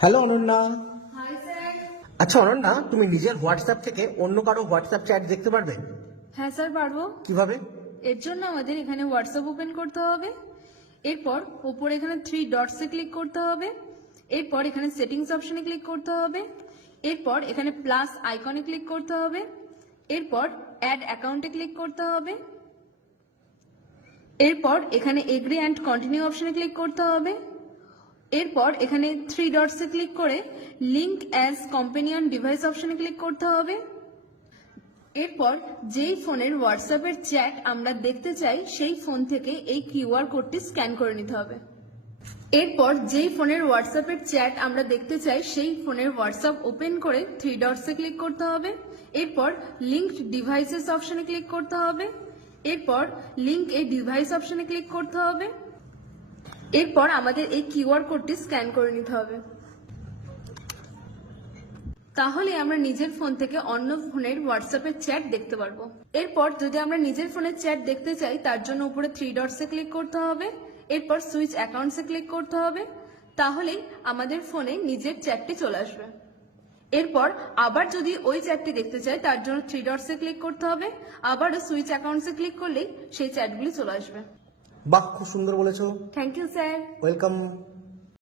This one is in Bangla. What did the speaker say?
হ্যালো অনন্যা। Hi sir. আচ্ছা অনন্যা, তুমি নিজের হোয়াটসঅ্যাপ থেকে অন্য কারো হোয়াটসঅ্যাপ চ্যাট দেখতে পারবে? হ্যাঁ স্যার পারবো। কিভাবে? এর জন্য আমাদের এখানে হোয়াটসঅ্যাপ ওপেন করতে হবে। এরপর ওপরে এখানে 3 ডটসে ক্লিক করতে হবে। এরপর এখানে সেটিংস অপশনে ক্লিক করতে হবে। এরপর এখানে প্লাস আইকনে ক্লিক করতে হবে। এরপর অ্যাড অ্যাকাউন্টে ক্লিক করতে হবে। এরপর এখানে এগ্রি অ্যান্ড কন্টিনিউ অপশনে ক্লিক করতে হবে। এরপর এখানে 3 ডটসে ক্লিক করে লিঙ্ক অ্যাজ কম্পেনিয়ন ডিভাইস অপশনে ক্লিক করতে হবে। এরপর যেই ফোনের হোয়াটসঅ্যাপের চ্যাট আমরা দেখতে চাই সেই ফোন থেকে এই কিউআর কোডটি স্ক্যান করে নিতে হবে। এরপর যেই ফোনের হোয়াটসঅ্যাপের চ্যাট আমরা দেখতে চাই সেই ফোনের হোয়াটসঅ্যাপ ওপেন করে 3 ডটসে ক্লিক করতে হবে। এরপর লিঙ্কড ডিভাইসেস অপশনে ক্লিক করতে হবে। এরপর লিঙ্ক এ ডিভাইস অপশনে ক্লিক করতে হবে। এরপর আমাদের এই কিউআর কোডটি স্ক্যান করে নিতে হবে। তাহলে আমরা নিজের ফোন থেকে অন্য ফোনের হোয়াটসঅ্যাপের চ্যাট দেখতে পারবো। এরপর যদি আমরা নিজের ফোনের চ্যাট দেখতে চাই তার জন্য উপরে 3 ডটসে ক্লিক করতে হবে। এরপর সুইচ অ্যাকাউন্টসে ক্লিক করতে হবে। তাহলেই আমাদের ফোনে নিজের চ্যাটটি চলে আসবে। এরপর আবার যদি ওই চ্যাটটি দেখতে চাই তার জন্য 3 ডটসে ক্লিক করতে হবে। আবারও সুইচ অ্যাকাউন্টসে ক্লিক করলেই সেই চ্যাটগুলি চলে আসবে। বাহ, খুব সুন্দর বলেছো। Thank you sir. ওয়েলকাম।